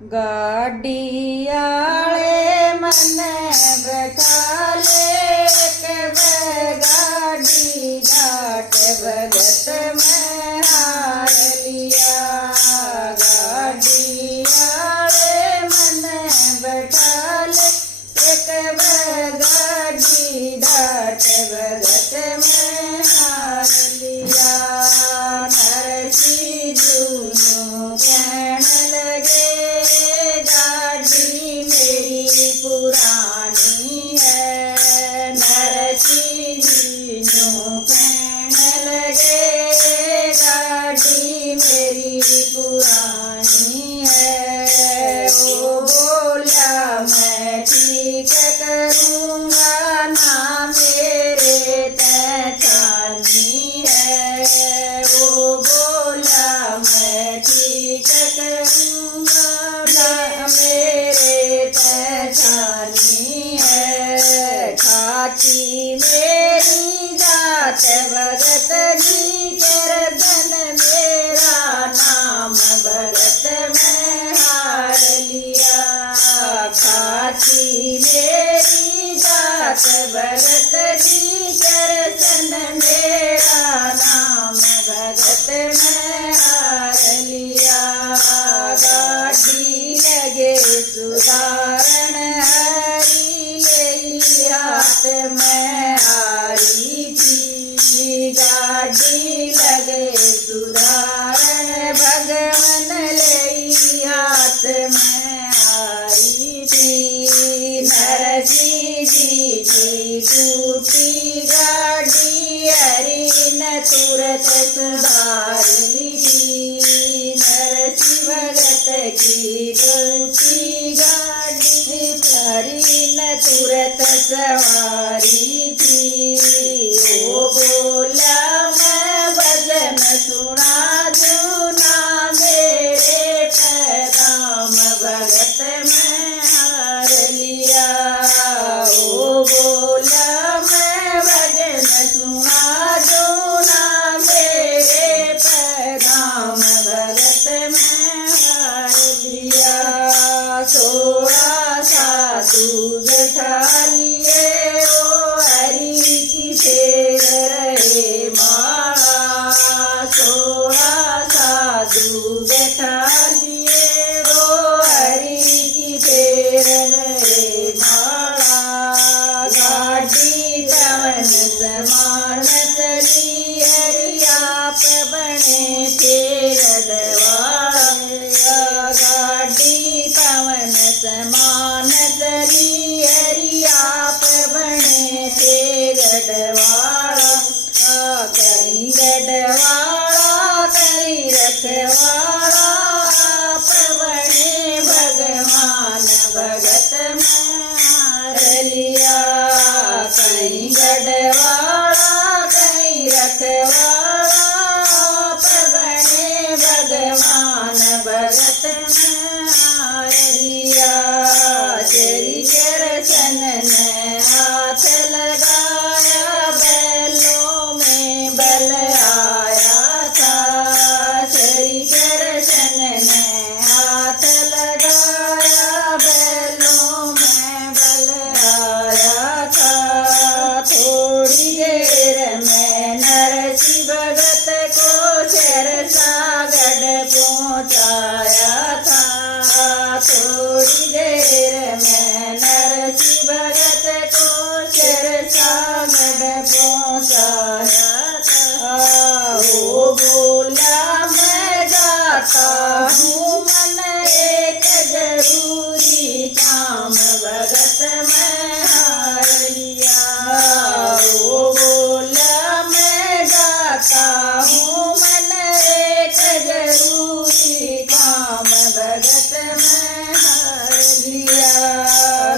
गाड़ी आले मने बैठा ले के गाड़ी घाट भगत में हार लिया। गाड़ी आले मने बैठा ले एक गाड़ी घाट भगत में हार लिया। नरसी जूनू कहन लगे गाड़ी मेरी पुरानी है। नरसी जूनू कहन लगे गाड़ी मेरी पुरानी है। वो बोला मैं ठीक करूँगा ना मेरे तैतानी है। वो बोला मैं ठीक करूँगा ना मेरे तैतानी है। खाती मेरी जात भगत जी करदन मेरा नाम भगत में हार लिया। खाती मेरी जात भगत जी करदन मेरा नाम भगत में हार लिया। गाड़ी लगे सुधारण हरी ले हाथ में हारी थी। गाड़ी लगे सुधारण भगवन ले हाथ में हारी थी। नरसी जी की टूटी गाड़ी हरि न तुरंत सुधारी थी। नरसी भगत की टूटी गाड़ी हरि न तुरंत सवारी थी। ओ बोला मैं भजन सुना दूँ ना मेरे पैगाम भगत में हार लिया। ओ बोला मैं भजन सुना दूँ ना मेरे पैगाम भगत में हार लिया। 16 साधु बैठा लिए ओ हरि की फेर रहे माला। 16 साधु बैठा लिए ओ हरि की फेर रहे माला। गाड़ी पवन समान चली हरि आप बने थे गढ़वाला। गाड़ी पवन समान चली हरि आप बने थे गढ़वाला। कहीं गढ़वाला कहीं रखवाला आप बने भगवान भगत में हार लिया। कहीं गढ़वाला कहीं रखवाला आप बने भगवान भगत में हार लिया। तेरी दर्शन ने हाथ लगाया बैलों में बल आया था। तेरी दर्शन ने हाथ लगाया बैलों में बल आया था। थोड़ी देर में नरसी भगत को शेरशाहगढ़ पहुँचाया था। थोड़ी देर में नरसी भगत को शेरशाहगढ़ पहुँचाया था। वो बोला मैं जाता हूँ मन एक जरूरी काम भगत में हार लिया। वो बोला मैं जाता हूँ मन एक जरूरी काम भगत में हार लिया।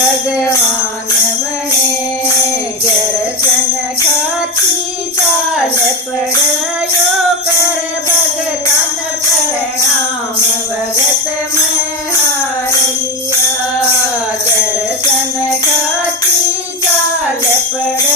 भगवान बने दर्शन खाती चाल पड़यो कर भगतन प्रणाम भगत में हार लिया दर्शन खाती चाल पड़